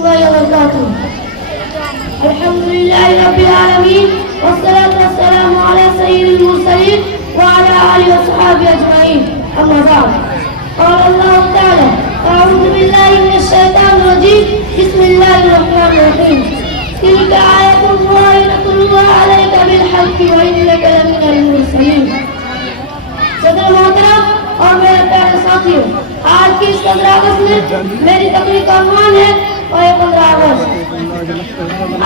الله وبركاته. الحمد لله رب العالمين والصلاة والسلام على سيد المرسلين وعلى آله وصحبه أجمعين. أما بعد، قال الله تعالى: أعوذ بالله من الشيطان الرجيم، بسم الله الرحمن الرحيم. تلك آيات الله نتلوها عليك بالحق وإنك لمن المرسلين. صدر محترم اور میرے پیارے ساتھیوں، آج کی اس 15 اگست میں میری تقریر کا عنوان ہے اور یہ 15 اگست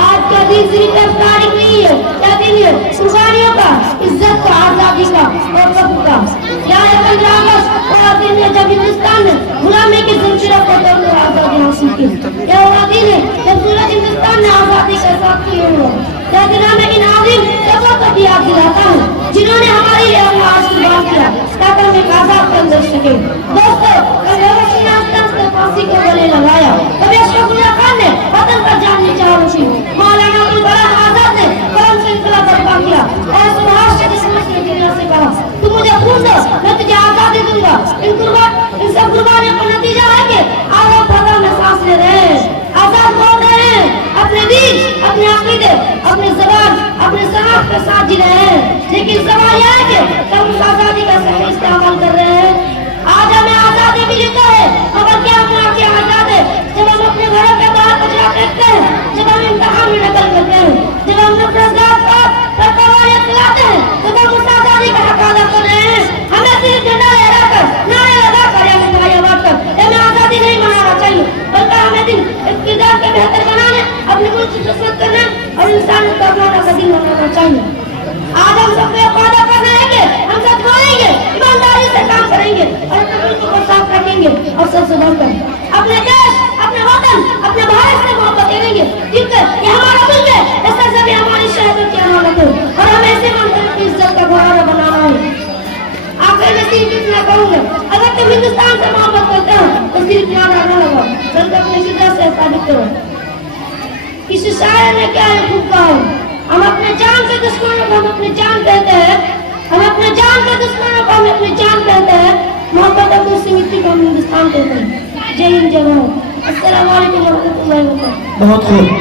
آج کا دن صرف ایک تاریخ نہیں ہے، کیا دن ہے؟ قربانیوں کا، عزت کا، آزادی کا اور فخر کا. یہ 15 اگست وہ دن ہے جب ہندوستان نے غلامی کی زنجیروں کو توڑ کر آزادی حاصل کی. یہ وہ دن ہے جب پورا ہندوستان نے آزادی کے ساتھ کیے ہوئے. یہ دن ہمیں ان عظیم لوگوں کو یاد دلاتا ہوں جنہوں نے ہمارے لیے اپنا آج قربان کیا تاکہ ہم ایک آزاد کر دے سکیں. دوستو، پھانسی کو گلے لگایا، کبھی اشرف اللہ خان نے وطن پر جان نچھاور کی، مولانا ابوالکلام آزاد نے قلم سے انقلاب برپا کیا. اور سبھاش چندر بوس نے دنیا سے کہا: تم مجھے خون دو، میں تجھے آزادی دوں گا. ان سب قربانیوں کا نتیجہ ہے کہ آج ہم فضا میں سانس لے رہے ہیں، آزاد بول رہے ہیں، اپنے دین، اپنے عقیدے، اپنی زبان، اپنے صنعت کے ساتھ جی رہے ہیں. لیکن سوال یہ ہے کہ ہم اس آزادی کا صحیح استعمال کر رہے ہیں. آج ہمیں آزادی ملی تو ہے، مگر کیا ہم آپ کے آزاد ہیں جب ہم اپنے گھروں کے باہر کچرا پھینکتے ہیں، جب ہم امتحان میں نقل کرتے ہیں، جب ہم نفرت پر قواعد کھلاتے ہیں، جب ہم اس آزادی کا حق ادا کر رہے ہیں. ہمیں صرف جھنڈا لہرا کر، نعرے لگا کر یا مٹھائیاں بانٹ کر ہمیں آزادی نہیں منانا چاہیے، بلکہ ہمیں دن اقتدار کے بہتر بنانے، اپنے ملک کی خدمت کرنے اور انسانیت کو اپنانے کا دن منانا چاہیے. آج ہم سب کو یہ وعدہ کرنا ہے کہ ہم سچ بولیں گے، ایمانداری سے کام کریں گے اور اپنے ملک کو صاف رکھیں گے اور سب سے بڑھ کر اپنے دیش، اپنے وطن، اپنے بھارت سے محبت کریں گے، کیونکہ یہ ہمارا ملک ہے، اس سے بھی ہماری شہادت کی امانت ہے اور ہمیں ایسے منظر کی عزت کا گہوارہ بنانا ہے. آخر میں صرف اتنا کہوں گا، اگر تم ہندوستان سے محبت کرتے ہو تو صرف نعرہ نہ لگاؤ بلکہ اپنی شدت سے ثابت کرو. کسی شاعر نے کیا ہے خوب کہا ہے: ہم اپنے جان کے دشمنوں کو ہم اپنی جان کہتے ہیں، ہم اپنے جان کے دشمنوں کو ہم اپنی جان کہتے ہیں، محبت اور دوسری مٹی کو ہم ہندوستان کہتے ہیں. جے ہند، جے بھارت. السلام علیکم ورحمۃ اللہ وبرکاتہ. بہت خوب.